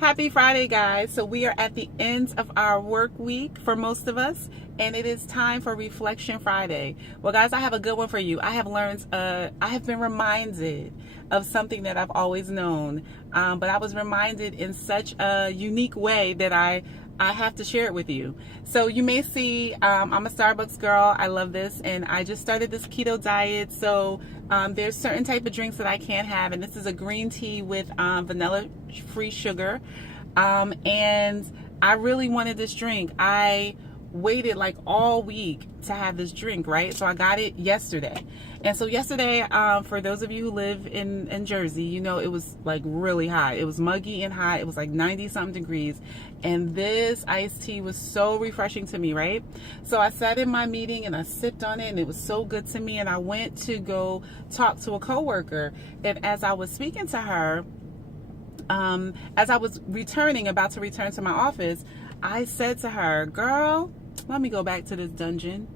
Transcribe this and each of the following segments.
Happy Friday, guys. So we are at the end of our work week for most of us, and it is time for Reflection Friday. Well, guys, I have a good one for you. I have been reminded of something that I've always known, but I was reminded in such a unique way that I have to share it with you. So you may see I'm a Starbucks girl. I love this, and I just started this keto diet. So there's certain type of drinks that I can't have, and this is a green tea with vanilla-free sugar. And I really wanted this drink. I waited like all week to have this drink, right? So I got it yesterday. And so yesterday, for those of you who live in Jersey, you know, it was like really hot. It was muggy and hot. It was like 90 something degrees. And this iced tea was so refreshing to me, right? So I sat in my meeting and I sipped on it, and it was so good to me. And I went to go talk to a coworker. And as I was speaking to her, as I was about to return to my office, I said to her, girl, let me go back to this dungeon.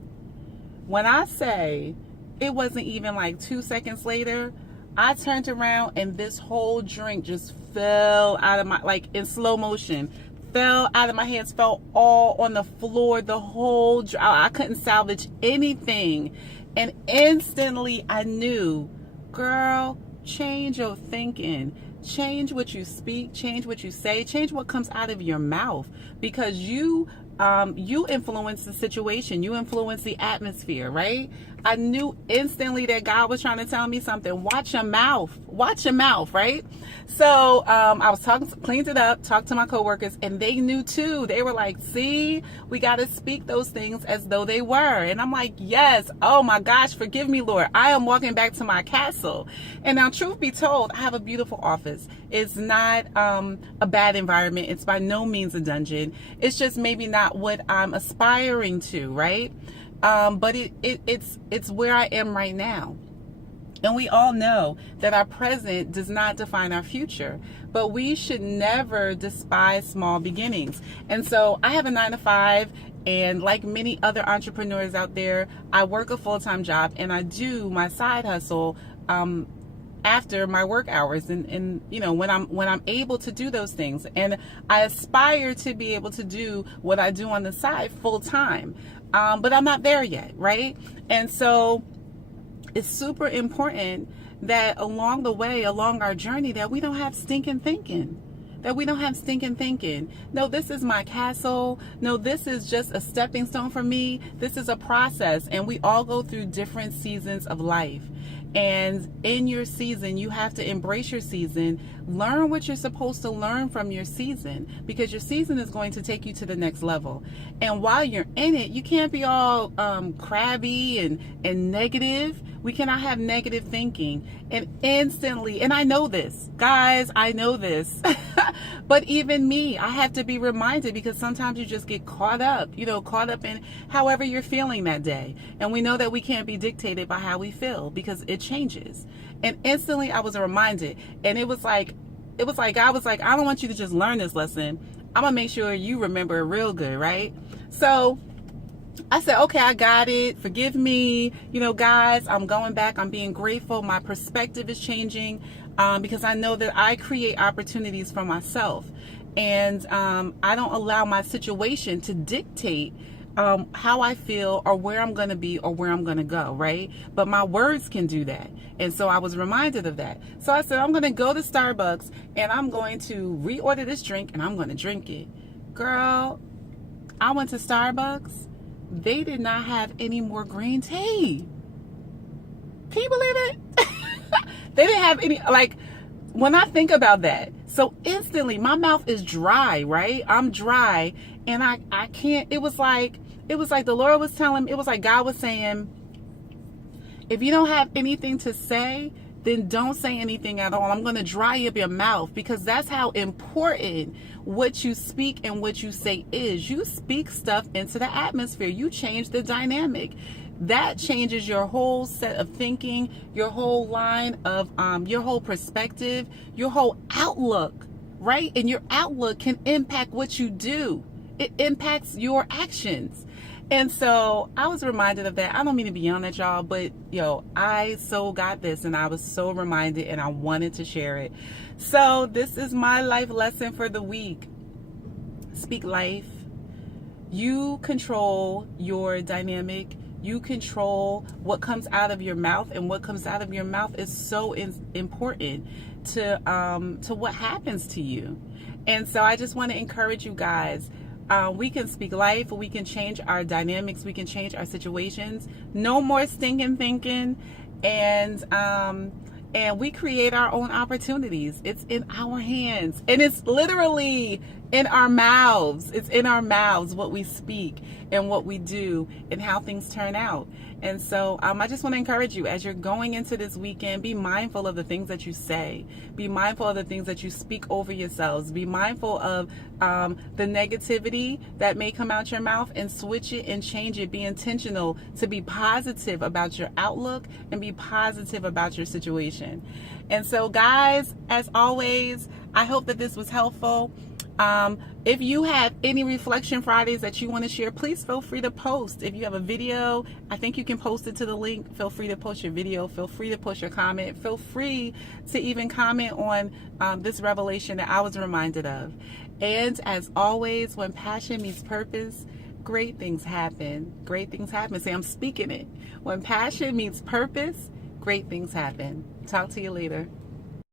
When I say it wasn't even like 2 seconds later, I turned around and this whole drink just fell out of my, like in slow motion, fell out of my hands, fell all on the floor, the whole, I couldn't salvage anything. And instantly I knew, girl, change your thinking. Change what you speak, change what you say, change what comes out of your mouth, because you influence the situation, you influence the atmosphere, right? I knew instantly that God was trying to tell me something. Watch your mouth, right? So I was cleaned it up, talked to my coworkers, and they knew too. They were like, see, we got to speak those things as though they were. And I'm like, yes, oh my gosh, forgive me, Lord. I am walking back to my castle. And now, truth be told, I have a beautiful office. It's not a bad environment. It's by no means a dungeon. It's just maybe not what I'm aspiring to, right? But it's where I am right now. And we all know that our present does not define our future, but we should never despise small beginnings. And so I have a 9-to-5, and like many other entrepreneurs out there, I work a full-time job, and I do my side hustle after my work hours, and you know, when I'm able to do those things. And I aspire to be able to do what I do on the side full time, but I'm not there yet, right? And so it's super important that along the way, along our journey, that we don't have stinking thinking. No, this is my castle. No, this is just a stepping stone for me. This is a process, and we all go through different seasons of life. And in your season, you have to embrace your season, learn what you're supposed to learn from your season, because your season is going to take you to the next level. And while you're in it, you can't be all crabby and negative. We cannot have negative thinking. And instantly, and I know this, guys, I know this, but even me, I have to be reminded, because sometimes you just get caught up in however you're feeling that day. And we know that we can't be dictated by how we feel, because it changes. And instantly I was reminded, and it was like God was like, I don't want you to just learn this lesson. I'm gonna make sure you remember it real good, right? So I said, okay, I got it. Forgive me. You know, guys, I'm going back. I'm being grateful. My perspective is changing because I know that I create opportunities for myself. And I don't allow my situation to dictate how I feel or where I'm going to be or where I'm going to go, right? But my words can do that. And so I was reminded of that. So I said, I'm going to go to Starbucks and I'm going to reorder this drink and I'm going to drink it. Girl, I went to Starbucks. They did not have any more green tea. Can you believe it? They didn't have any, like, when I think about that, so instantly my mouth is dry, right? I'm dry, and I can't, it was like the Lord was telling me, it was like God was saying, if you don't have anything to say, then don't say anything at all. I'm going to dry up your mouth, because that's how important what you speak and what you say is. You speak stuff into the atmosphere. You change the dynamic. That changes your whole set of thinking, your whole line of, your whole perspective, your whole outlook, right? And your outlook can impact what you do. It impacts your actions. And so I was reminded of that. I don't mean to be on that, y'all, but I so got this and I was so reminded and I wanted to share it. So this is my life lesson for the week. Speak life. You control your dynamic. You control what comes out of your mouth, and what comes out of your mouth is so important to what happens to you. And so I just want to encourage you guys. We can speak life. We can change our dynamics. We can change our situations. No more stinking thinking, and we create our own opportunities. It's in our hands, and it's literally in our mouths. It's in our mouths what we speak and what we do and how things turn out. And so I just want to encourage you, as you're going into this weekend, be mindful of the things that you say. Be mindful of the things that you speak over yourselves. Be mindful of the negativity that may come out your mouth, and switch it and change it. Be intentional to be positive about your outlook and be positive about your situation. And so, guys, as always, I hope that this was helpful. If you have any Reflection Fridays that you want to share, please feel free to post. If you have a video, I think you can post it to the link. Feel free to post your video. Feel free to post your comment. Feel free to even comment on this revelation that I was reminded of. And as always, when passion meets purpose, great things happen. Great things happen. See, I'm speaking it. When passion meets purpose, great things happen. Talk to you later.